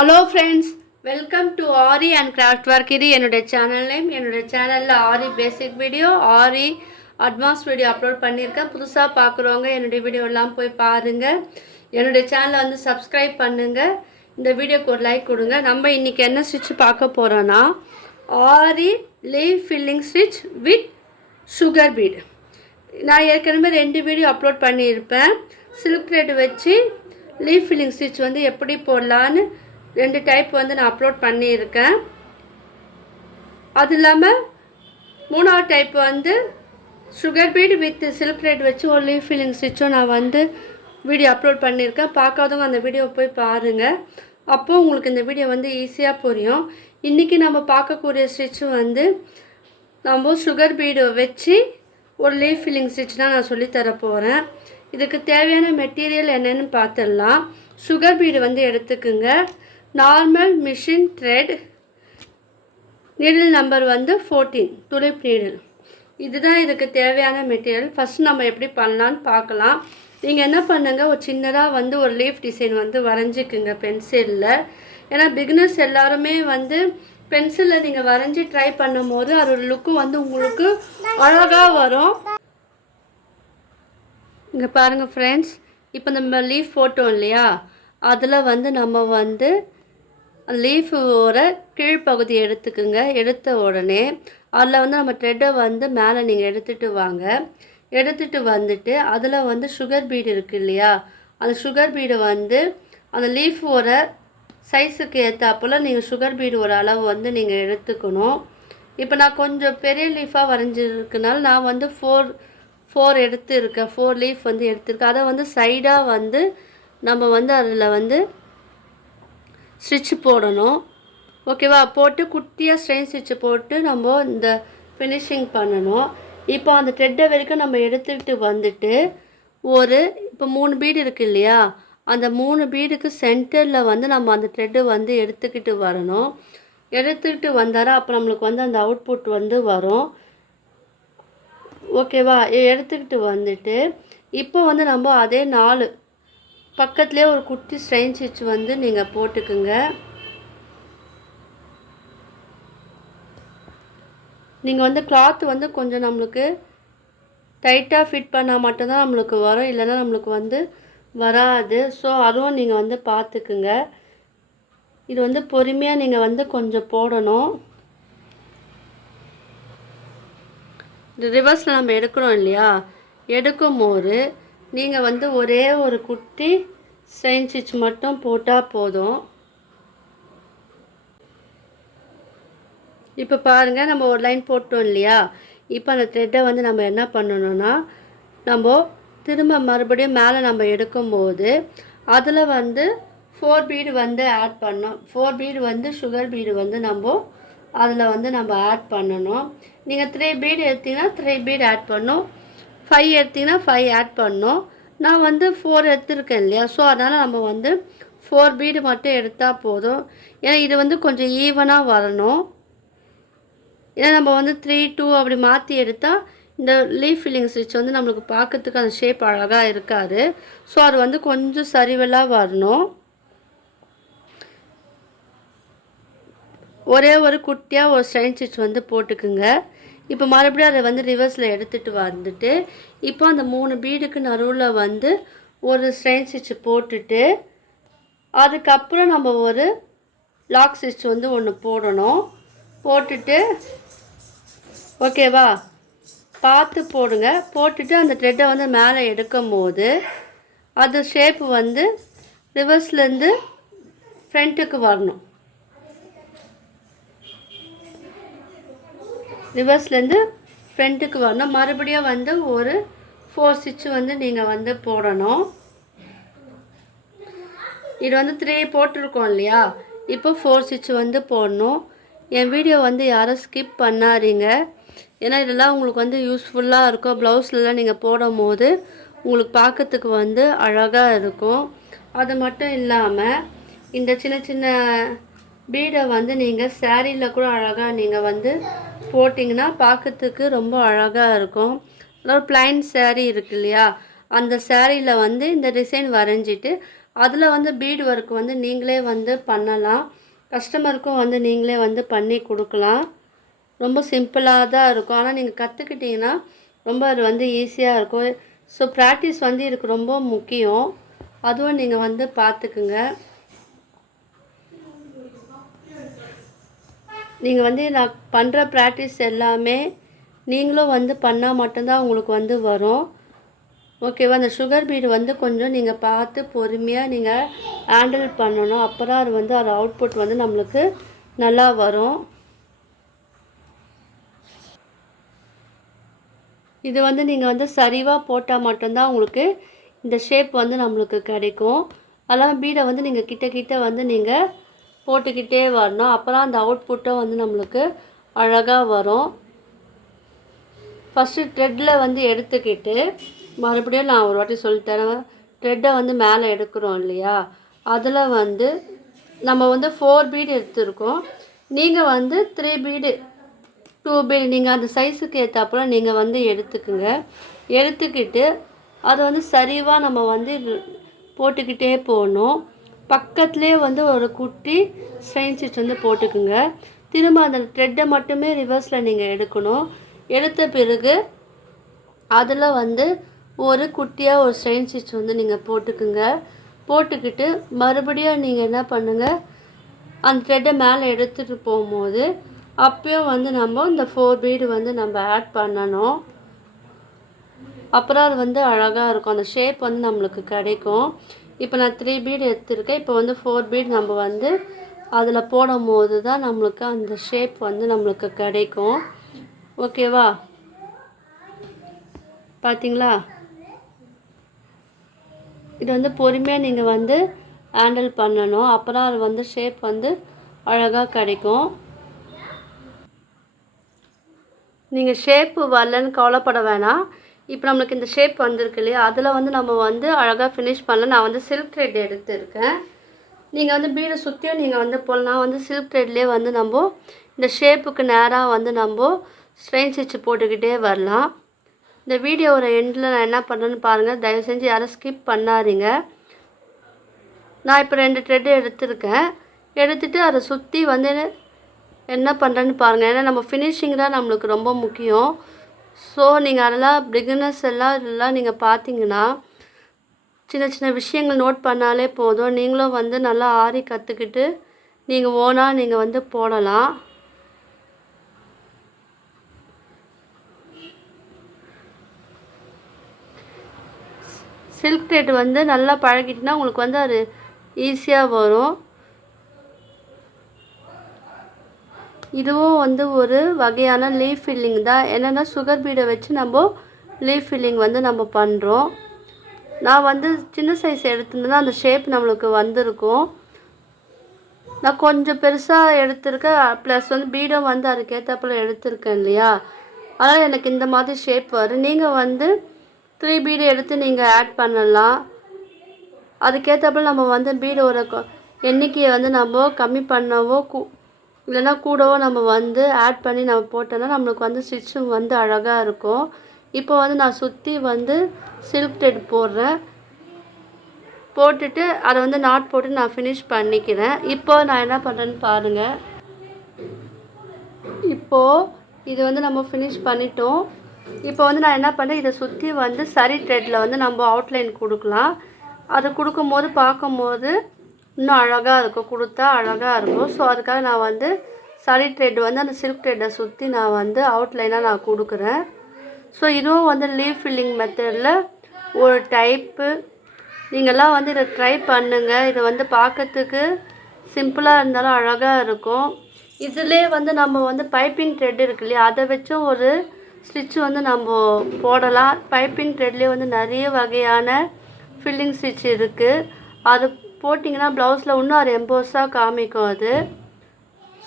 Hello friends, welcome to aari and craft work. இது என்னுடைய channel name. என்னுடைய சேனலில் ஆரி பேசிக் வீடியோ, ஆரி அட்வான்ஸ் வீடியோ அப்லோட் பண்ணியிருக்கேன். புதுசாக பார்க்குறவங்க என்னுடைய வீடியோ எல்லாம் போய் பாருங்கள். என்னுடைய சேனலை வந்து சப்ஸ்கிரைப் பண்ணுங்கள். இந்த வீடியோக்கு ஒரு லைக் கொடுங்க. நம்ம இன்றைக்கி என்ன ஸ்டிச் பார்க்க போகிறோன்னா, aari leaf filling stitch with sugar bead. நான் ஏற்கனவே 2 வீடியோ அப்லோட் பண்ணியிருப்பேன். சில்க் த்ரெட் வச்சு லீவ் ஃபில்லிங் ஸ்டிச் வந்து எப்படி போடலான்னு 2 டைப் வந்து நான் அப்லோட் பண்ணியிருக்கேன். அது இல்லாமல் 3வது டைப் வந்து sugar beat with silk thread வச்சு ஒரு லீவ் ஃபில்லிங் ஸ்டிச்சும் நான் வந்து வீடியோ அப்லோட் பண்ணியிருக்கேன். பார்க்காதவங்க அந்த வீடியோவை போய் பாருங்கள். அப்போது உங்களுக்கு இந்த வீடியோ வந்து ஈஸியாக புரியும். இன்றைக்கி நம்ம பார்க்கக்கூடிய ஸ்டிச்சு வந்து நம்ம சுகர் பீடு வச்சு ஒரு லீவ் ஃபில்லிங் ஸ்டிச் தான் நான் சொல்லித்தர போகிறேன். இதுக்கு தேவையான மெட்டீரியல் என்னென்னு பார்த்துடலாம். சுகர் பீடு வந்து எடுத்துக்குங்க. Normal machine thread, needle number வந்து 14, துளிப் நீடில். இதுதான் இதுக்கு தேவையான மெட்டீரியல். ஃபஸ்ட் நம்ம எப்படி பண்ணலான்னு பார்க்கலாம். நீங்கள் என்ன பண்ணுங்கள், ஒரு சின்னதாக வந்து ஒரு லீஃப் டிசைன் வந்து வரைஞ்சிக்குங்க பென்சிலில். ஏன்னா பிகினர்ஸ் எல்லாருமே வந்து பென்சிலில் நீங்கள் வரைஞ்சி ட்ரை பண்ணும் போது அதோட லுக்கு வந்து உங்களுக்கு அழகாக வரும். இங்கே பாருங்கள் ஃப்ரெண்ட்ஸ், இப்போ நம்ம லீஃப் போட்டோம் இல்லையா, அதில் வந்து நம்ம வந்து லீஃபோட கீழ்ப்பகுதி எடுத்துக்குங்க. எடுத்த உடனே அதில் வந்து நம்ம த்ரெட்டை வந்து மேலே நீங்கள் எடுத்துகிட்டு வாங்க. எடுத்துகிட்டு வந்துட்டு அதில் வந்து சுகர் பீடு இருக்குது இல்லையா, அந்த சுகர் பீடை வந்து அந்த லீஃபோட சைஸுக்கு ஏற்றாப்புல நீங்கள் சுகர் பீடோட அளவு வந்து நீங்கள் எடுத்துக்கணும். இப்போ நான் கொஞ்சம் பெரிய லீஃபாக வரைஞ்சிருக்கனால நான் வந்து ஃபோர் எடுத்துருக்கேன். 4 லீஃப் வந்து எடுத்துருக்கேன். அதை வந்து சைடாக வந்து நம்ம வந்து அதில் வந்து ஸ்டிச்சு போடணும். ஓகேவா? போட்டு குட்டியாக ஸ்ட்ரெயின் ஸ்டிச்சு போட்டு நம்ம இந்த ஃபினிஷிங் பண்ணணும். இப்போ அந்த த்ரெட்டை வரைக்கும் நம்ம எடுத்துக்கிட்டு வந்துட்டு இப்போ 3 பீடு இருக்குது இல்லையா, அந்த 3 பீடுக்கு சென்டரில் வந்து நம்ம அந்த த்ரெட்டு வந்து எடுத்துக்கிட்டு வரணும். எடுத்துக்கிட்டு வந்தாரா அப்போ நம்மளுக்கு வந்து அந்த அவுட்புட் வந்து வரும். ஓகேவா? எடுத்துக்கிட்டு வந்துட்டு இப்போ வந்து நம்ம அதே 4 பக்கத்துலேயே ஒரு குட்டி ஸ்ட்ரெயின் ஸ்டிச் வந்து நீங்கள் போட்டுக்குங்க. நீங்கள் வந்து கிளாத் வந்து கொஞ்சம் நம்மளுக்கு டைட்டாக ஃபிட் பண்ணால் மட்டும்தான் நம்மளுக்கு வரும், இல்லைன்னா நம்மளுக்கு வந்து வராது. ஸோ அதுவும் நீங்கள் வந்து பார்த்துக்குங்க. இது வந்து பொறுமையாக நீங்கள் வந்து கொஞ்சம் போடணும். ரிவர்ஸில் நம்ம எடுக்கிறோம் இல்லையா, எடுக்கும் போது நீங்கள் வந்து ஒரே ஒரு குட்டி ஸ்ட்ரெயின் ஸ்டிச் மட்டும் போட்டால் போதும். இப்போ பாருங்கள், நம்ம ஒரு லைன் போட்டோம் இல்லையா, இப்போ அந்த த்ரெட்டை வந்து நம்ம என்ன பண்ணணும்னா, நம்ம திரும்ப மறுபடியும் மேலே நம்ம எடுக்கும்போது அதில் வந்து 4 பீடு வந்து ஆட் பண்ணோம். 4 பீடு வந்து சுகர் பீடு வந்து நம்ம அதில் வந்து நம்ம ஆட் பண்ணணும். நீங்கள் 3 பீடு எடுத்திங்கன்னா 3 பீடு ஆட் பண்ணணும். 5 எடுத்திங்கன்னா 5 ஆட் பண்ணணும். நான் வந்து 4 எடுத்துருக்கேன் இல்லையா, ஸோ அதனால் நம்ம வந்து 4 பீடு மட்டும் எடுத்தால் போதும். ஏன்னா இது வந்து கொஞ்சம் ஈவனாக வரணும். ஏன்னா நம்ம வந்து 3, 2 அப்படி மாற்றி எடுத்தால் இந்த லீஃப் ஃபில்லிங் ஸ்டிச் வந்து நம்மளுக்கு பார்க்கறதுக்கு அந்த ஷேப் அழகாக இருக்காது. ஸோ அது வந்து கொஞ்சம் சரிவலாக வரணும். ஒரே ஒரு குட்டியாக ஒரு ஸ்ட்ரெயின் ஸ்டிச் வந்து போட்டுக்குங்க. இப்போ மறுபடியும் அதை வந்து ரிவர்ஸில் எடுத்துகிட்டு வந்துட்டு இப்போ அந்த 3 பீடுக்கு நடுவில் வந்து ஒரு ஸ்ட்ரெயின் ஸ்டிச் போட்டுட்டு அதுக்கப்புறம் நம்ம ஒரு லாக் ஸ்டிச் வந்து ஒன்று போடணும். போட்டுட்டு ஓகேவா, பார்த்து போடுங்க. போட்டுட்டு அந்த த்ரெட்டை வந்து மேலே எடுக்கும் போது அது ஷேப்பு வந்து ரிவர்ஸ்லேருந்து ஃப்ரண்ட்டுக்கு வரணும். ரிவர்ஸ்லேருந்து ஃப்ரண்ட்டுக்கு வரணும். மறுபடியும் வந்து ஒரு 4 ஸ்டிச்சு வந்து நீங்கள் வந்து போடணும். இது வந்து 3 போட்டிருக்கோம் இல்லையா, இப்போ 4 ஸ்டிச்சு வந்து போடணும். என் வீடியோ வந்து யாரும் ஸ்கிப் பண்ணாதீங்க. ஏன்னா இதெல்லாம் உங்களுக்கு வந்து யூஸ்ஃபுல்லாக இருக்கும். ப்ளவுஸ்லலாம் நீங்கள் போடும் போது உங்களுக்கு பார்க்கறதுக்கு வந்து அழகாக இருக்கும். அது மட்டும் இல்லாமல் இந்த சின்ன சின்ன பீடை வந்து நீங்கள் சாரியில் கூட அழகாக நீங்கள் வந்து போட்டிங்கன்னா பார்க்கறதுக்கு ரொம்ப அழகாக இருக்கும். அதாவது பிளைன் சாரீ இருக்கு இல்லையா, அந்த சாரியில் வந்து இந்த டிசைன் வரைஞ்சிட்டு அதில் வந்து பீடு ஒர்க் வந்து நீங்களே வந்து பண்ணலாம். கஸ்டமருக்கும் வந்து நீங்களே வந்து பண்ணி கொடுக்கலாம். ரொம்ப சிம்பிளாக தான் இருக்கும். ஆனால் நீங்கள் கற்றுக்கிட்டிங்கன்னா ரொம்ப அது வந்து ஈஸியாக இருக்கும். ஸோ ப்ராக்டிஸ் வந்து இதுக்கு ரொம்ப முக்கியம். அதுவும் நீங்கள் வந்து பார்த்துக்குங்க. நீங்கள் வந்து நான் பண்ணுற ப்ராக்டிஸ் எல்லாமே நீங்களும் வந்து பண்ணால் மட்டும்தான் உங்களுக்கு வந்து வரும். ஓகேவா? அந்த சுகர் பீடு வந்து கொஞ்சம் நீங்கள் பார்த்து பொறுமையாக நீங்கள் ஹேண்டில் பண்ணணும். அப்போ தான் அது வந்து அது அவுட்புட் வந்து நம்மளுக்கு நல்லா வரும். இது வந்து நீங்கள் வந்து சரிவாக போட்டால் மட்டும்தான் உங்களுக்கு இந்த ஷேப் வந்து நம்மளுக்கு கிடைக்கும். அதெல்லாம் பீடை வந்து நீங்கள் கிட்ட வந்து நீங்கள் போட்டுக்கிட்டே வரணும். அப்புறம் அந்த அவுட்புட்டும் வந்து நம்மளுக்கு அழகாக வரும். ஃபஸ்ட்டு த்ரெட்டில் வந்து எடுத்துக்கிட்டு மறுபடியும் நான் ஒரு வாட்டி சொல்லித்தரேன். த்ரெட்டை வந்து மேலே எடுக்கிறோம் இல்லையா, அதில் வந்து நம்ம வந்து 4 பீடு எடுத்துருக்கோம். நீங்கள் வந்து 3 பீடு 2 பீடு நீங்கள் அந்த சைஸுக்கு ஏற்றாப்புல நீங்கள் வந்து எடுத்துக்குங்க. எடுத்துக்கிட்டு அதை வந்து சரிவாக நம்ம வந்து போட்டுக்கிட்டே போகணும். பக்கத்துலேயே வந்து ஒரு குட்டி ஸ்ட்ரெயின் ஸ்டிச் வந்து போட்டுக்குங்க. திரும்ப அந்த த்ரெட்டை மட்டுமே ரிவர்ஸில் நீங்கள் எடுக்கணும். எடுத்த பிறகு அதில் வந்து ஒரு குட்டியாக ஒரு ஸ்ட்ரெயின் ஸ்டிச் வந்து நீங்கள் போட்டுக்குங்க. போட்டுக்கிட்டு மறுபடியும் நீங்கள் என்ன பண்ணுங்கள், அந்த த்ரெட்டை மேலே எடுத்துகிட்டு போகும்போது அப்பயும் வந்து நம்ம இந்த 4 பீடு வந்து நம்ம ஆட் பண்ணணும். அப்புறம் அது வந்து அழகாக இருக்கும். அந்த ஷேப் வந்து நம்மளுக்கு கிடைக்கும். இப்போ நான் 3 பீடு எடுத்துருக்கேன். இப்போ வந்து 4 பீடு நம்ம வந்து அதில் போடும் போது தான் நம்மளுக்கு அந்த ஷேப் வந்து நம்மளுக்கு கிடைக்கும். ஓகேவா? பார்த்தீங்களா? இது வந்து பொறுமையாக நீங்கள் வந்து ஹேண்டில் பண்ணணும். அப்புறம் அது வந்து ஷேப் வந்து அழகாக கிடைக்கும். நீங்கள் ஷேப்பு வரலன்னு கவலைப்பட வேணாம். இப்போ நம்மளுக்கு இந்த ஷேப் வந்திருக்கு இல்லையா, அதில் வந்து நம்ம வந்து அழகாக ஃபினிஷ் பண்ணலாம். நான் வந்து சில்க் த்ரெட் எடுத்துருக்கேன். நீங்கள் வந்து பீடை சுற்றியும் நீங்கள் வந்து போடலாம். வந்து சில்க் த்ரெட்லேயே வந்து நம்ம இந்த ஷேப்புக்கு நேராக வந்து நம்ம ஸ்ட்ரெயின் ஸ்டிச் போட்டுக்கிட்டே வரலாம். இந்த வீடியோவோட எண்டில் நான் என்ன பண்ணுறேன்னு பாருங்கள். தயவு செஞ்சு யாரும் ஸ்கிப் பண்ணாதீங்க. நான் இப்போ 2 த்ரெட்டு எடுத்துருக்கேன். எடுத்துகிட்டு அதை சுற்றி வந்து என்ன பண்ணுறேன்னு பாருங்கள். ஏன்னா நம்ம ஃபினிஷிங் தான் நம்மளுக்கு ரொம்ப முக்கியம். ஸோ நீங்கள் அதெல்லாம் பிகினர்ஸ் இதெல்லாம் நீங்கள் பார்த்தீங்கன்னா சின்ன விஷயங்கள் நோட் பண்ணாலே போதும். நீங்களும் வந்து நல்லா ஆரி கற்றுக்கிட்டு நீங்கள் ஓனாக நீங்கள் வந்து போடலாம். சில்க் த்ரெட் வந்து நல்லா பழகிட்டுனா உங்களுக்கு வந்து அது ஈஸியாக வரும். இதுவும் வந்து ஒரு வகையான லீஃப் ஃபில்லிங் தான். என்னென்னா சுகர் பீடை வச்சு நம்ம லீஃப் ஃபில்லிங் வந்து நம்ம பண்ணுறோம். நான் வந்து சின்ன சைஸ் எடுத்துருந்தேன்னா அந்த ஷேப் நம்மளுக்கு வந்திருக்கும். நான் கொஞ்சம் பெருசாக எடுத்திருக்கேன். ப்ளஸ் வந்து பீடும் வந்து அதுக்கேற்றப்பல எடுத்திருக்கேன் இல்லையா, அதனால் எனக்கு இந்த மாதிரி ஷேப் வரும். நீங்கள் வந்து 3 பீடு எடுத்து நீங்கள் ஆட் பண்ணலாம். அதுக்கேற்றப்பல நம்ம வந்து பீடு ஒரு எண்ணிக்கையை வந்து நம்ம கம்மி பண்ணவோ இல்லைன்னா கூடவோ நம்ம வந்து ஆட் பண்ணி நம்ம போட்டோன்னா நம்மளுக்கு வந்து ஸ்டிச்சும் வந்து அழகாக இருக்கும். இப்போ வந்து நான் சுற்றி வந்து சில்க் த்ரெட் போடுறேன். போட்டுட்டு அதை வந்து நாட் போட்டு நான் ஃபினிஷ் பண்ணிக்கிறேன். இப்போது நான் என்ன பண்ணுறேன்னு பாருங்கள். இப்போது இது வந்து நம்ம ஃபினிஷ் பண்ணிட்டோம். இப்போ வந்து நான் என்ன பண்ணுறேன், இதை சுற்றி வந்து சரி த்ரெட்டில் வந்து நம்ம அவுட்லைன் கொடுக்கலாம். அது கொடுக்கும்போது பார்க்கும்போது இன்னும் அழகாக இருக்கும். கொடுத்தா அழகாக இருக்கும். ஸோ அதுக்காக நான் வந்து சரி த்ரெட் வந்து அந்த சில்க் த்ரெட்டை சுற்றி நான் வந்து அவுட்லைனாக நான் கொடுக்குறேன். ஸோ இதுவும் வந்து லீஃப் ஃபில்லிங் மெத்தடில் ஒரு டைப்பு. நீங்கள்லாம் வந்து இதை ட்ரை பண்ணுங்கள். இது வந்து பார்க்கறதுக்கு சிம்பிளாக இருந்தாலும் அழகாக இருக்கும். இதிலே வந்து நம்ம வந்து பைப்பிங் த்ரெட் இருக்கு இல்லையா, அதை வச்சும் ஒரு ஸ்டிச் வந்து நம்ம போடலாம். பைப்பிங் த்ரெட்லேயே வந்து நிறைய வகையான ஃபில்லிங் ஸ்டிச் இருக்குது. அது போட்டிங்கன்னா ப்ளவுஸில் இன்னும் அது எம்போஸாக காமிக்கும் அது.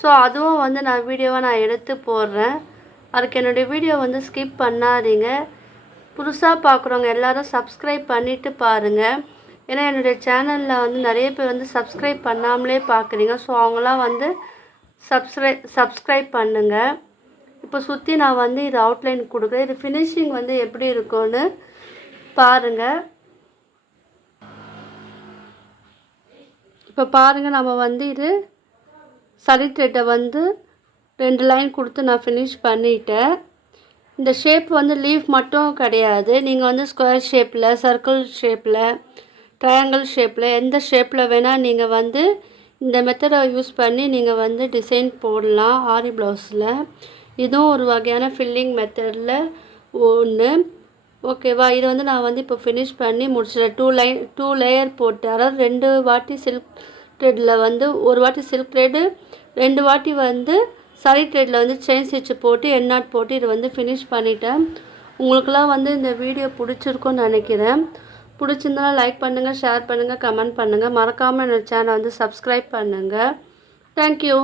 ஸோ அதுவும் வந்து நான் வீடியோவாக நான் எடுத்து போடுறேன். அதுக்கு என்னுடைய வீடியோ வந்து ஸ்கிப் பண்ணாதீங்க. புதுசாக பார்க்குறவங்க எல்லோரும் சப்ஸ்கிரைப் பண்ணிவிட்டு பாருங்கள். ஏன்னா என்னுடைய சேனலில் வந்து நிறைய பேர் வந்து சப்ஸ்கிரைப் பண்ணாமலே பார்க்குறீங்க. ஸோ அவங்களாம் வந்து சப்ஸ்கிரைப் பண்ணுங்கள். இப்போ சுற்றி நான் வந்து இது அவுட்லைன் கொடுக்குறேன். இது ஃபினிஷிங் வந்து எப்படி இருக்கும்னு பாருங்கள். இப்போ பாருங்கள், நம்ம வந்து இது சரி த்ரெட்டை வந்து 2 லைன் கொடுத்து நான் ஃபினிஷ் பண்ணிட்டேன். இந்த ஷேப் வந்து லீஃப் மட்டும் கிடையாது, நீங்கள் வந்து ஸ்கொயர் ஷேப்பில், சர்க்கிள் ஷேப்பில், ட்ரையாங்கிள் ஷேப்பில், எந்த ஷேப்பில் வேணால் நீங்கள் வந்து இந்த மெத்தடை யூஸ் பண்ணி நீங்கள் வந்து டிசைன் போடலாம் ஆரி ப்ளவுஸில். இதுவும் ஒரு வகையான ஃபில்லிங் மெத்தடில் ஒன்று. ஓகேவா? இது வந்து நான் வந்து இப்போ ஃபினிஷ் பண்ணி முடிச்சிட்டேன். 2 லேயர் போட்டு, அதாவது 2 வாட்டி சில்க் த்ரெட்டில் வந்து ஒரு வாட்டி சில்க் த்ரெட்டு, 2 வாட்டி வந்து சரி த்ரெட்டில் வந்து செயின் ஸ்டிச் போட்டு எண்ணாட் போட்டு இது வந்து ஃபினிஷ் பண்ணிட்டேன். உங்களுக்கெல்லாம் வந்து இந்த வீடியோ பிடிச்சிருக்குன்னு நினைக்கிறேன். பிடிச்சிருந்தாலும் லைக் பண்ணுங்கள், ஷேர் பண்ணுங்கள், கமெண்ட் பண்ணுங்கள். மறக்காமல் என்னோடய சேனலை வந்து சப்ஸ்கிரைப் பண்ணுங்கள். தேங்க்யூ.